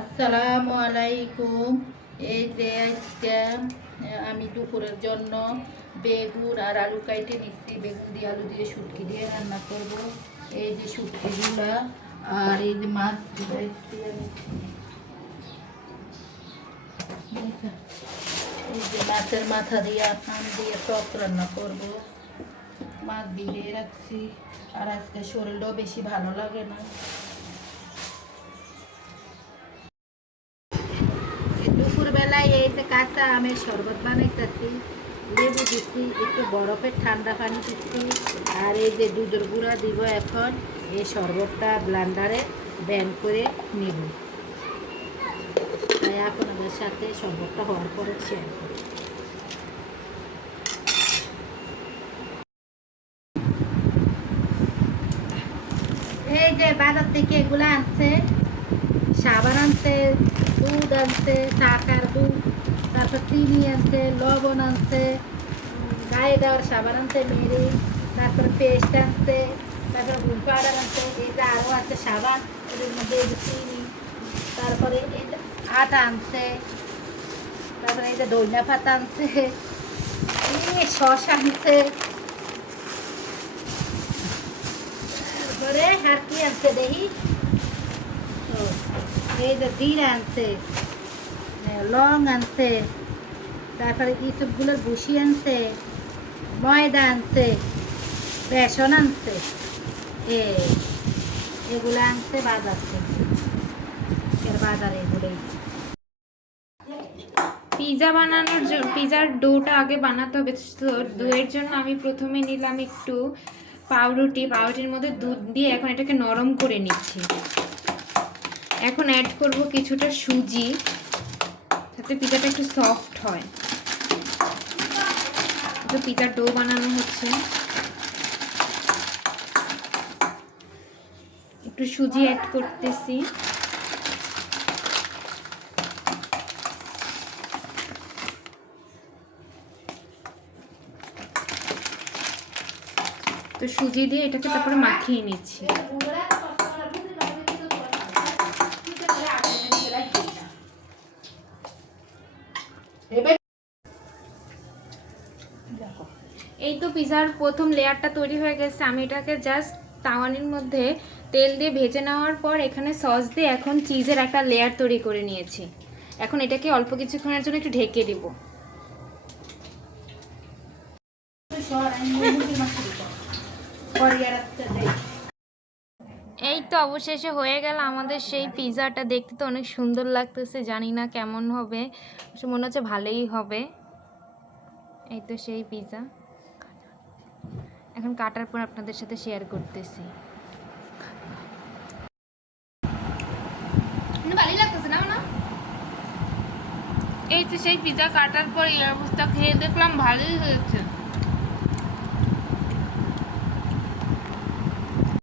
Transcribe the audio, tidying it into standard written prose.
আসসালামু আলাইকুম। এই যে আজকে আমি দুপুরের জন্য বেগুন আর আলু কাইটে নিচ্ছি। বেগুন দিয়ে আলু দিয়ে শুটকি দিয়ে রান্না করব। এই যে শুটকিগুলা আর এই যে মাছ দিয়েছি আমি। এই যে মাছের মাথা দিয়ে আম দিয়ে টক রান্না করব। মাছ ভিজিয়ে রাখছি। আর আজকে শরীরটাও বেশি ভালো লাগে না। দুপুরবেলায় এই যে কাঁচা আমের শরবত বানাইতেছি, লেবু দিচ্ছি, একটু বরফের ঠান্ডা পানি দিচ্ছি, আর এই যে দুধের গুঁড়া দিব। এখন এই শরবতটা ব্লেন্ডারে ব্যান্ড করে নিব। তাই আপনাদের সাথে শরবতটা হওয়ার পরে শেয়ার করি। এই যে বাজার থেকে এগুলো আনছে, সাবান আনছে, দুধ আনছে, চাকার দুধ, তারপর চিনি আনছে, লবণ আনছে, গায়ে দেওয়ার সাবান আনছে মেরি, তারপর পেস্ট আনছে, তারপর গুল পাউডার আনছে, এই যে আরও আছে সাবান, এদের মধ্যে এই যে চিনি, তারপরে এই যে আটা আনছে, তারপরে এই যে ধনিয়া পাতা আনছে, শসা আনছে, তারপরে আর কি আনছে দেখি, এই যে জিরা আনছে, লং আনছে, তারপরে ইসবগুলোর ভুসি আনছে, ময়দা আনছে, বেসন আনছে, এগুলো আনছে বাজার থেকে। বাজারে এগুলোই পিৎজা বানানোর জন্য পিৎজার ডোটা আগে বানাতে হবে। তো ডোয়ের জন্য আমি প্রথমে নিলাম একটু পাউরুটির মধ্যে দুধ দিয়ে এখন এটাকে নরম করে নিচ্ছি। এখন অ্যাড করব কিছুটা সুজি, যাতে পিৎজাটা একটু সফট হয়। তো পিৎজার ডো বানানো হচ্ছে, একটু সুজি অ্যাড করতেছি। তো সুজি দিয়ে এটাকে তারপরে মাখিয়ে নিচ্ছি। এই তো পিৎজার প্রথম লেয়ারটা তৈরি হয়ে গেছে। আমি এটাকে জাস্ট তাওয়ানির মধ্যে তেল দিয়ে ভেজে নেওয়ার পর এখানে সস দিয়ে এখন চিজের একটা লেয়ার তৈরি করে নিয়েছি। এখন এটাকে অল্প কিছুক্ষণের জন্য একটু ঢেকে দিব। এই তো অবশেষে হয়ে গেল আমাদের সেই পিৎজাটা। দেখতে তো অনেক সুন্দর লাগতেছে, জানি না কেমন হবে, মনে হচ্ছে ভালোই হবে। এই তো সেই পিৎজা, এখন কাটার পর আপনাদের সাথে শেয়ার করতেছি। ভালোই লাগতেছে না? এই তো সেই পিৎজা কাটার পর এই অবস্থা, খেয়ে দেখলাম ভালোই হয়েছে।